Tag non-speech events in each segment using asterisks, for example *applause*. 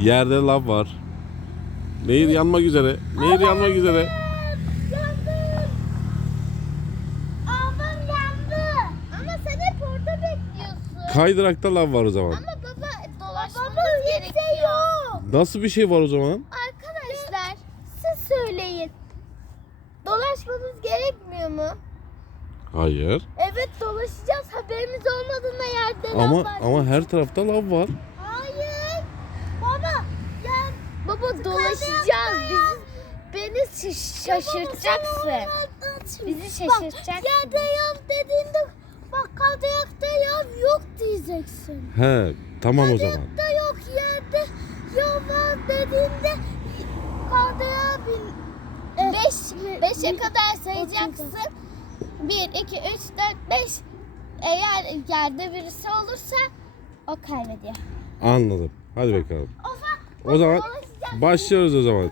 Yerde lav var. Nehir yanmak üzere. Nehir yanmak üzere. Yandım. Ablam yandı. Ama sen hep orada bekliyorsun. Kaydırakta lav var o zaman. Ama baba dolaşmamız gerekiyor. Nasıl bir şey var o zaman? Arkadaşlar siz söyleyin. Dolaşmamız gerekmiyor mu? Hayır. Evet dolaşacağız. Haberimiz olmadığında yerde Ama lav var. ama her tarafta lav var. Hayır. Baba gel. Baba dolaşacağız. Bizi, beni şaş- şaşırtacaksın. Bizi şaşırtacaksın. Yerde yav dediğinde bak kadayakta yav yok diyeceksin. He, tamam o zaman. Kadayakta yok yerde yav var dediğinde kadaya bin. Beş, beşe kadar sayacaksın. Bir, iki, üç, dört, beş. Eğer yerde birisi olursa o kaybediyor. Anladım. Hadi bakalım. O zaman, O zaman. Başlıyoruz o zaman.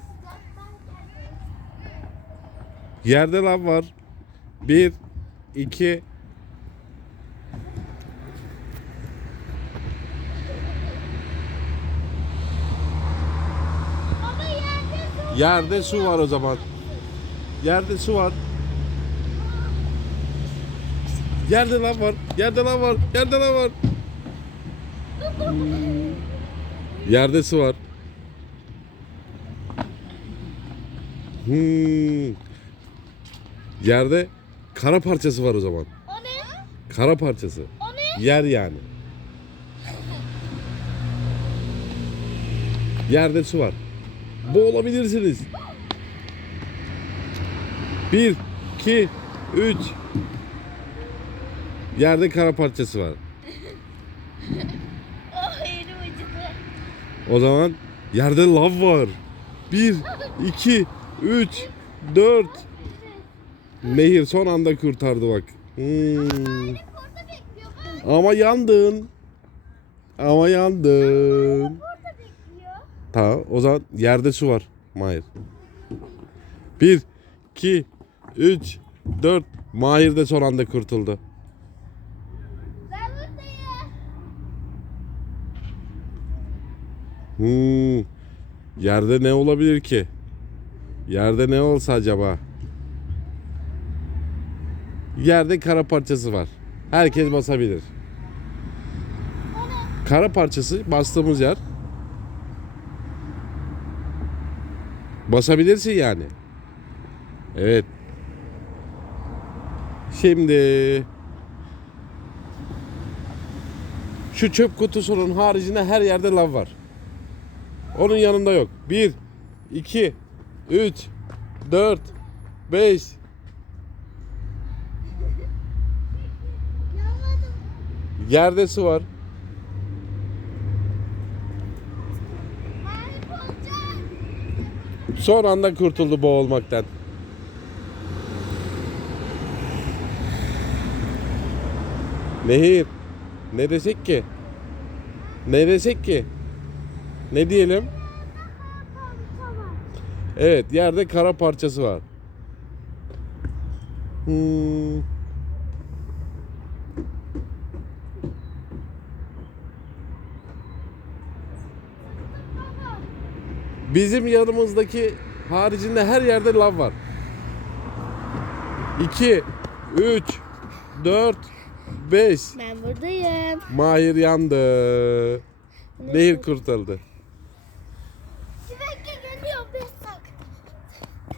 Yerde lav var. Bir, iki, yerde su. var o zaman. Yerde su var. Yerde lav var. Yerde lav var. Yerde lav var. Yerde su var. Hmm. Yerde kara parçası var o zaman. O ne? Kara parçası. O ne? Yer yani. Yerde su var. Boğulabilirsiniz. Bir, iki, üç. Yerde kara parçası var. *laughs* Oh elim acıdı. O zaman yerde lav var. Bir, iki, üç, dört. Nehir son anda kurtardı bak. Hmm. Ama yandın. Ama yandın. Tamam o zaman yerde su var. Mahir. Bir, iki, üç, dört. Mahir de son anda kurtuldu. Hmm. Yerde ne olabilir ki? Yerde ne olsa acaba? Yerde kara parçası var. Herkes basabilir. Kara parçası bastığımız yer. Basabilirsin yani. Evet. Şimdi şu çöp kutusunun haricinde her yerde lav var. Onun yanında yok. 1 2 3 4 5 Yanmadım. Yerde su var. Son anda kurtuldu boğulmaktan. Nehir. Ne desek ki? Ne desek ki? Ne diyelim? Evet yerde kara parçası var. Hmm. Bizim yanımızdaki haricinde her yerde lav var. 2 3 4 5 Ben buradayım. Mahir yandı. Nehir kurtardı.